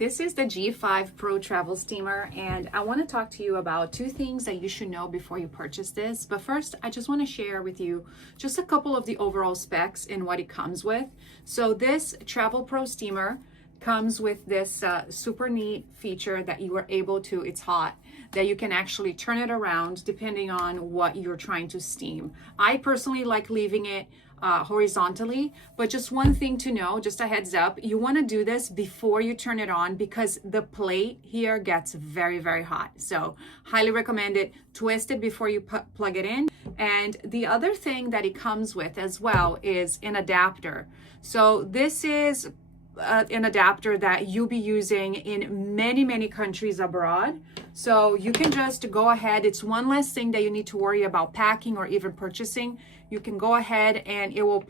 This is the G5 Pro Travel Steamer, and I want to talk to you about two things that you should know before you purchase this. But first, I just want to share with you just a couple of the overall specs and what it comes with. So this Travel Pro Steamer comes with this super neat feature that you are able to, it's hot, that you can actually turn it around depending on what you're trying to steam. I personally like leaving it horizontally, but just one thing to know, just a heads up, you want to do this before you turn it on because the plate here gets very, very hot. So highly recommend it. Twist it before you plug it in. And the other thing that it comes with as well is an adapter. So this is an adapter that you'll be using in many countries abroad. So you can just go ahead. It's one less thing that you need to worry about packing or even purchasing. You can go ahead and it will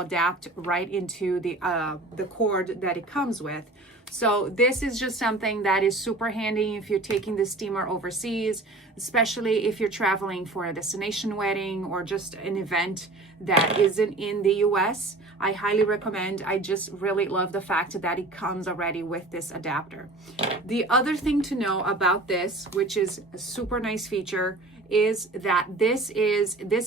adapt right into the cord that it comes with. So this is just something that is super handy if you're taking the steamer overseas, especially if you're traveling for a destination wedding or just an event that isn't in the US. I highly recommend. I just really love the fact that it comes already with this adapter. The other thing to know about this, which is a super nice feature, is that this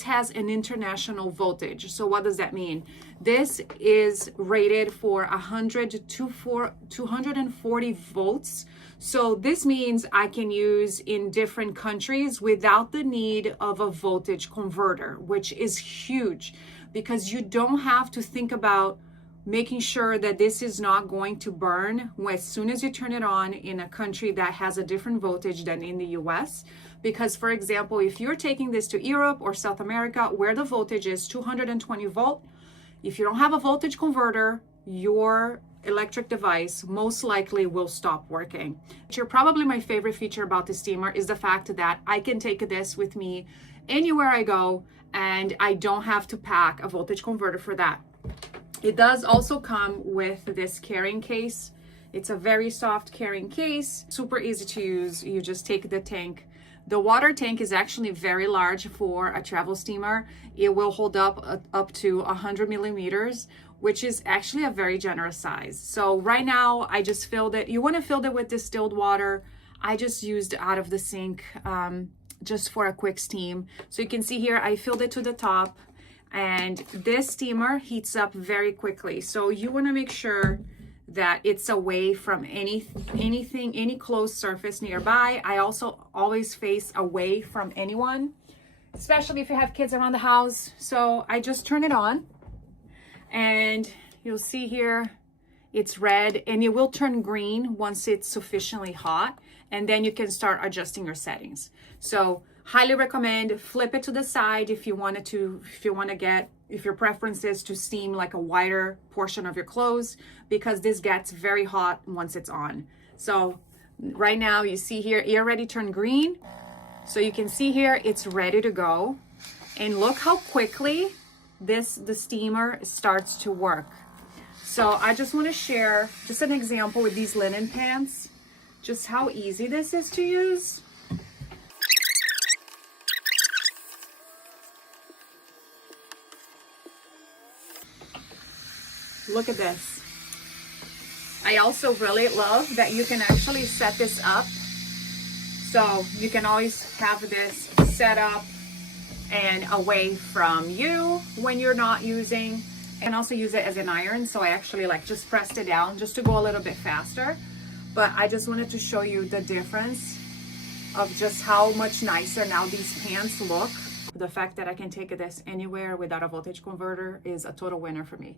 has an international voltage. So what does that mean? This is rated for 100 to 240 volts. So this means I can use in different countries without the need of a voltage converter, which is huge because you don't have to think about making sure that this is not going to burn as soon as you turn it on in a country that has a different voltage than in the US. Because for example, if you're taking this to Europe or South America where the voltage is 220 volt, if you don't have a voltage converter, your electric device most likely will stop working. Probably my favorite feature about the steamer is the fact that I can take this with me anywhere I go and I don't have to pack a voltage converter for that. It does also come with this carrying case. It's a very soft carrying case, super easy to use. You just take the tank. The water tank is actually very large for a travel steamer. It will hold up to 100 millimeters, which is actually a very generous size. So right now I just filled it. You want to fill it with distilled water. I just used out of the sink just for a quick steam. So you can see here, I filled it to the top. And this steamer heats up very quickly. So you want to make sure that it's away from anything, any closed surface nearby. I also always face away from anyone, especially if you have kids around the house. So I just turn it on and you'll see here, it's red and it will turn green once it's sufficiently hot. And then you can start adjusting your settings. So highly recommend. Flip it to the side if your preference is to steam like a wider portion of your clothes, because this gets very hot once it's on. So right now you see here, it already turned green. So you can see here, it's ready to go. And look how quickly the steamer starts to work. So I just want to share just an example with these linen pants, just how easy this is to use. Look at this. I also really love that you can actually set this up. So you can always have this set up and away from you when you're not using. And also use it as an iron. So I actually just pressed it down just to go a little bit faster. But I just wanted to show you the difference of just how much nicer now these pants look. The fact that I can take this anywhere without a voltage converter is a total winner for me.